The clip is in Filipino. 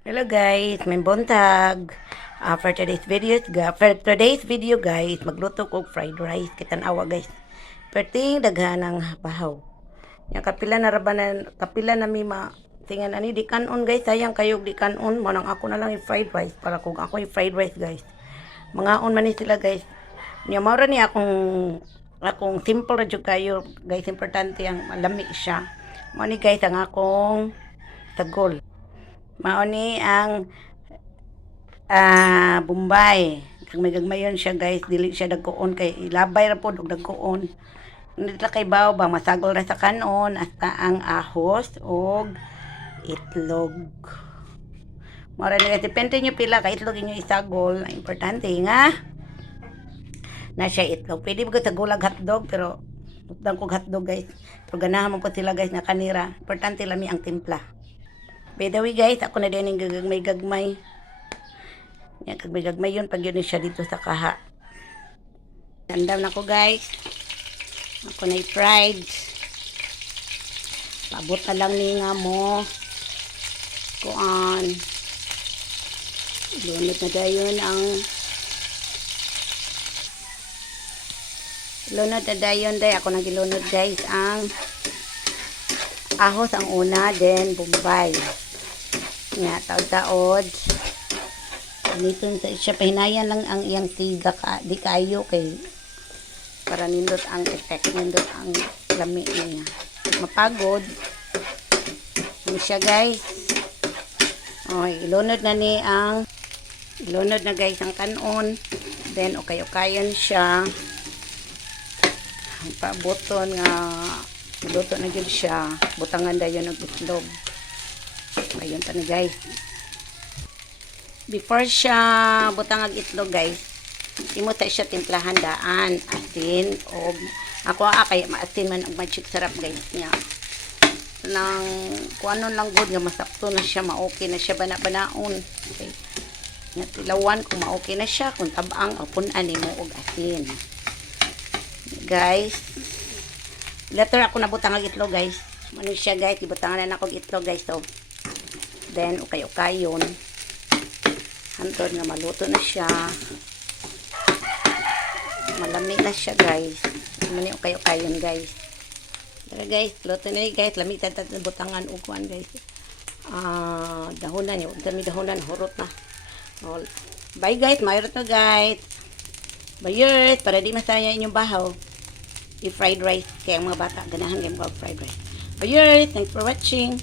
Hello guys, may buntag. For today's video guys, magluto ko fried rice. Kitanawa guys. Perting daghan ng bahaw. Yang kapila na mi ma tingan ani di kanon guys, sayang kayo di kanon mo nang ako na lang i-fried rice para kung ako i-fried rice guys. Mangaon man ni sila guys. Nya mao ra ni akong simple ra jud kayo guys, importante ang lami siya. Mao ni guys ang akong tagol. Mao ni ang Bombay. Kag may gagmayon siya guys, dili siya dagkoon kay ilabay ra pod og dagkoon. Nila kay baw ba masagol ra sa kanon hasta ang ahos og itlog. Mora ni depende nyo pila ka itlog inyo isagol. Ang importante nga na siya itlog. Pwede ba sa gulag hotdog pero utang kog hotdog guys. Pero ganahan mo po sila guys na kanira. Importante lami ang timpla. By the way guys, ako na din yung gagmay. Yan, kagmay yun pag yun siya dito sa kaha. Tandam na ko guys. Ako na i-fried. Pabot na lang ni nga mo. Kuan. Lunod na dayon ang lunod na dayon day. Ako nang gilunod guys ang ahos ang una, then Bombay. Nga, taod-taod. Ganito siya, pahinayan lang ang iyang tiga di kayo kay para nindot ang effect, nindot ang lami niya. Mapagod. Ano siya guys. Okay, ilunod na guys ang kanon. Then, okay-okayan siya. Pabuton nga luto na yun siya. Butangan na yun ng itlog. Ayun ta na guys. Before siya butang ang itlog guys, imo ta siya timplahan daan asin o ako kay maasin man og magic sarap guys niya. Nang kuanon lang good nga masakto na siya, ma-okay na siya bana-banaon. Okay. Nga tilawan kung ma-okay na siya, kung tabang punan nimo og asin. Guys, later ako nabutang ang itlog guys. Ano siya guys, ibutangan na ako itlog guys. So, then ukay-ukayon. Hantod nga maluto na siya. Malami na siya guys. Mani ukay-ukayon guys. Pero guys, luto na guys. Lami tatat na butangan uguan guys. Dahonan yun. Dami dahonan, hurot na. Bye guys, mayroon na guys. Bayers, para di masaya inyong bahaw. I-fried rice. Kaya ang mga bata, ganahan kayo mga fried rice. Bayers, thanks for watching.